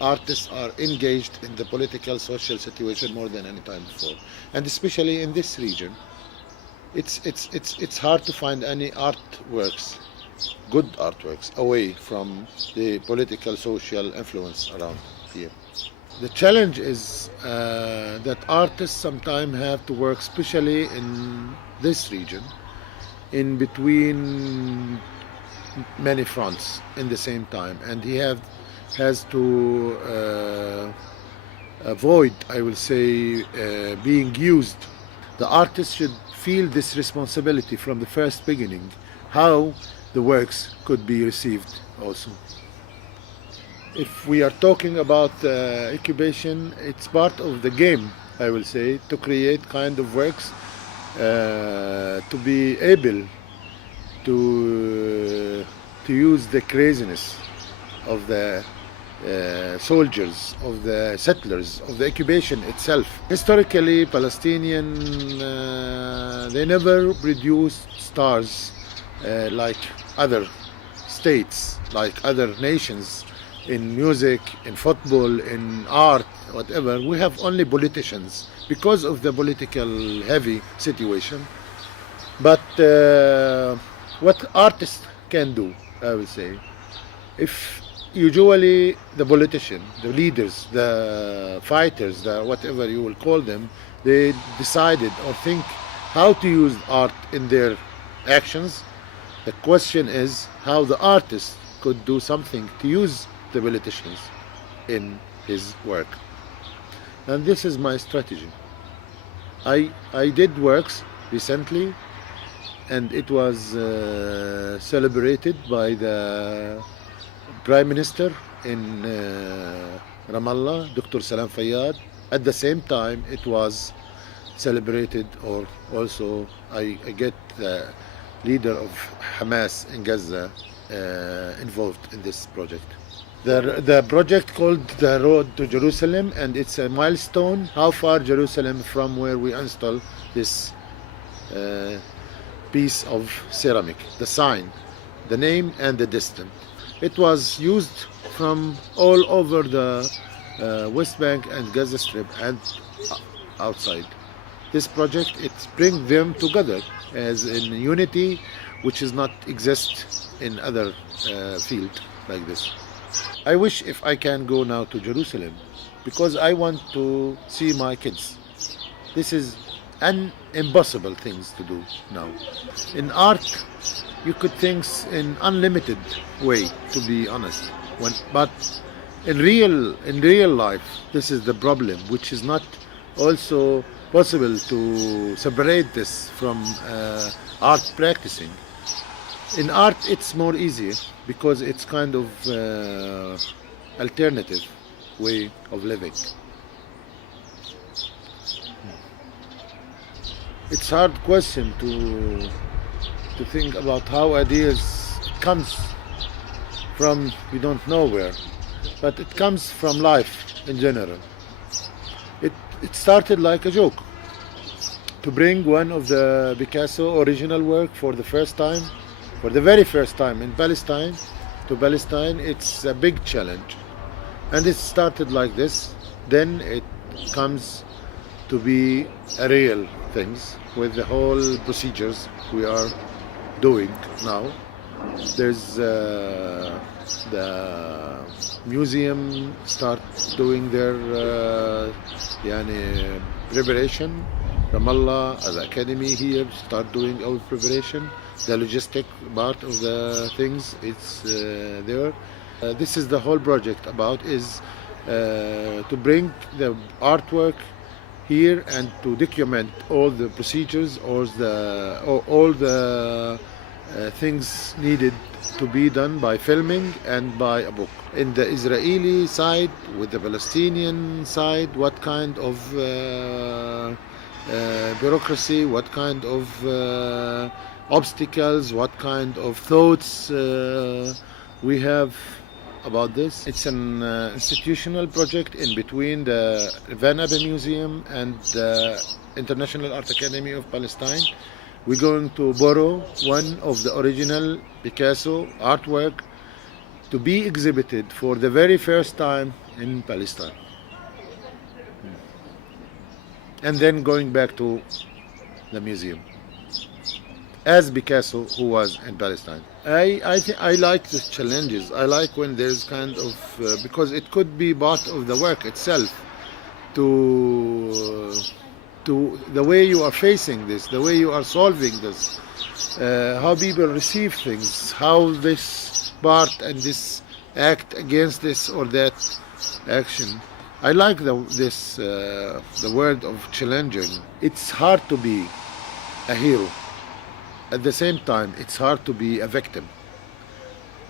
artists are engaged in the political, social situation more than any time before, and especially in this region. It's hard to find any artworks, good artworks, away from the political, social influence around here. The challenge is that artists sometimes have to work, especially in this region, in between many fronts in the same time, and has to avoid, I will say, being used. The artist should feel this responsibility from the first beginning, how the works could be received also. If we are talking about incubation, it's part of the game, I will say, to create kind of works to be able to use the craziness of the soldiers, of the settlers, of the occupation itself. Historically, Palestinian, they never produced stars like other states, like other nations, in music, in football, in art, whatever. We have only politicians because of the political heavy situation. But what artists can do, I will say, if usually the politician, the leaders, the fighters, the whatever you will call them, they decided or think how to use art in their actions. The question is how the artist could do something to use the politicians in his work. And this is my strategy. I did works recently, and it was celebrated by the Prime Minister in Ramallah, Dr. Salam Fayyad. At the same time, it was celebrated, or also I get the leader of Hamas in Gaza involved in this project. The project called The Road to Jerusalem, and it's a milestone, how far Jerusalem from where we install this piece of ceramic, the sign, the name and the distance. It was used from all over the West Bank and Gaza Strip and outside. This project, it brings them together as in unity, which is not exist in other field like this. I wish if I can go now to Jerusalem, because I want to see my kids. This is an impossible things to do now. In art, you could think in unlimited way, to be honest. But in real life, this is the problem, which is not also possible to separate this from art practicing. In art, it's more easier because it's kind of alternative way of living. It's hard question to think about how ideas comes from we don't know where, but it comes from life in general. It started like a joke to bring one of the Picasso original work for the very first time in Palestine to Palestine. It's a big challenge, and it started like this. Then it comes to be a real things with the whole procedures we are doing now. There's the museum start doing their preparation. Ramallah, the academy here start doing our preparation. The logistic part of the things, it's there. This is the whole project about, is to bring the artwork here and to document all the procedures or all the things needed to be done by filming and by a book. In the Israeli side, with the Palestinian side, what kind of bureaucracy, what kind of obstacles, what kind of thoughts we have about this. It's an institutional project in between the Van Abbe Museum and the International Art Academy of Palestine. We're going to borrow one of the original Picasso artwork to be exhibited for the very first time in Palestine. And then going back to the museum as Picasso, who was in Palestine. I like the challenges. I like when there's kind of because it could be part of the work itself to the way you are facing this, the way you are solving this, how people receive things, how this part and this act against this or that action. I like the word of challenging. It's hard to be a hero. At the same time, it's hard to be a victim.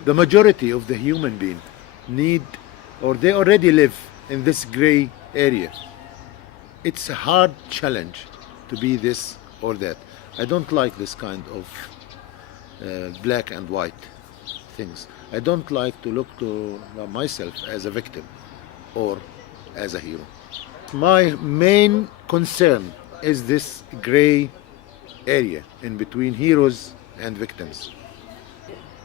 The majority of the human being need, or they already live in this gray area. It's a hard challenge to be this or that. I don't like this kind of black and white things. I don't like to look to myself as a victim or as a hero. My main concern is this gray area in between heroes and victims.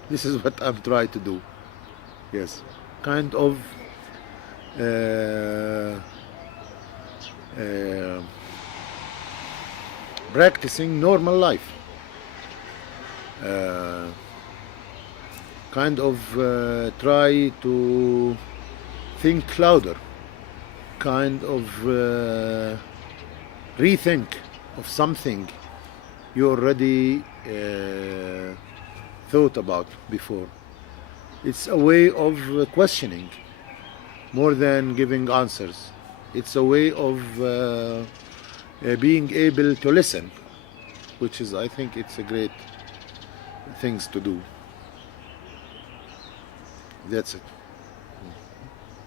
This is what I'm trying to do. Yes, kind of practicing normal life, kind of try to think louder, kind of rethink of something you already thought about before. It's a way of questioning more than giving answers. It's a way of being able to listen, which is, I think, it's a great things to do. That's it.